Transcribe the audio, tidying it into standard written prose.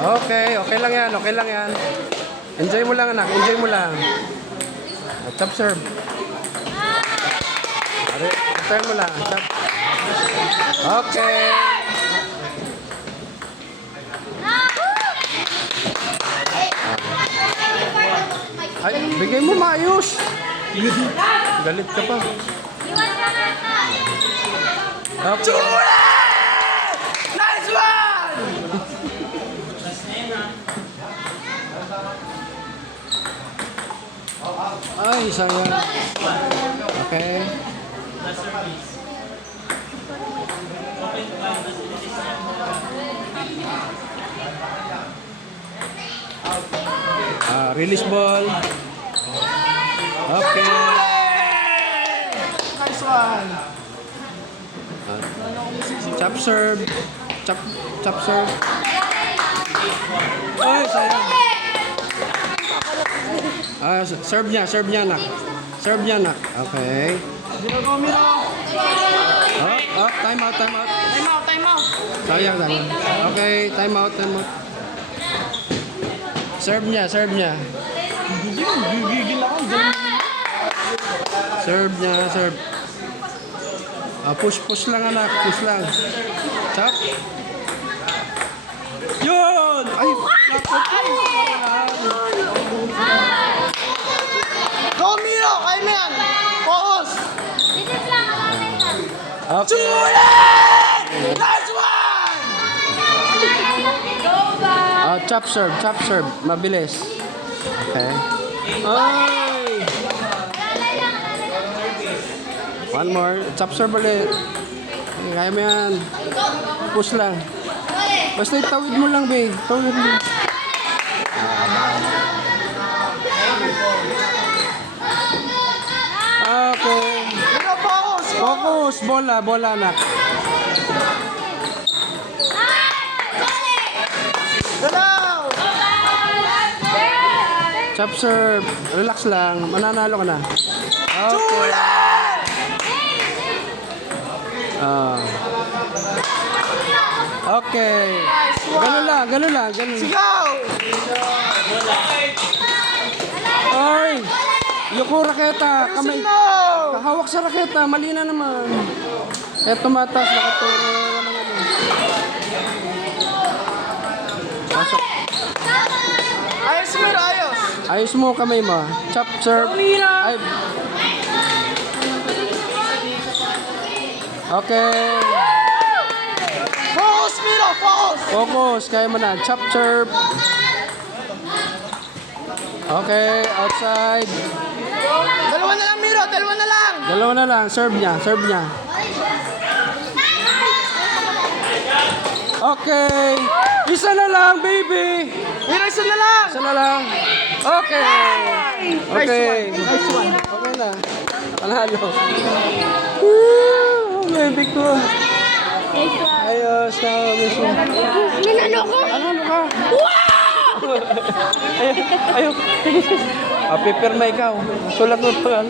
Okay, okay lang yan, okay lang yan. Enjoy mo lang anak, enjoy mo lang. Chop serve. Return mo lang. Chop. Okay. Ay, bigay mo maayos. Galit ka pa. Okay. Nice one! Ay, sayang. Okay. Release ball. Okay. Nice one! Chop serve. Chop serve. Ay, sayang. Serve niya nak. Serve niya nak. Okay. Time out. Time out! Sayang. Okay, time out. Serve niya. Gigil ako. Serve. Push lang anak, push lang. Chop. Yun! Ay, Go Miro! Kaya mo yan! Focus! okay. Nice one! Chop serve. Mabilis. Okay. Ay! One more. Chop serve ulit. Kaya mo yan. Push lang. Basta itawid mo lang, be. Tawid mo. Okay. Miro, focus! Focus. Bola na. Galaw! Chop serve. Relax lang. Mananalo ka na. Okay. Okay. Ganun lang. Sigaw! Ay! Yuko raketa. Kamay. Ayusin mo! Hawak sa raketa. Mali na naman. Kaya tumatas. Nakaturo. Pasok. Ayos Miro, ayos! Ayos mo kamay mo. Chop serve. Ay. Okay. Focus Miro, focus! Focus. Kaya mo na. Chop serve. Okay. Outside. Dalawa na lang Miro, dalawa na lang! Dalawa na lang. Serve niya. Okay. Isa na lang, baby. Miro, isa na lang! Isa na lang. Okay. Nice one! Okay na. Panalo. Woo! Baby ko. Ayos na. Nanalo ko? Ano ka? Ayaw. Pipirma ikaw. Sulat mo pa.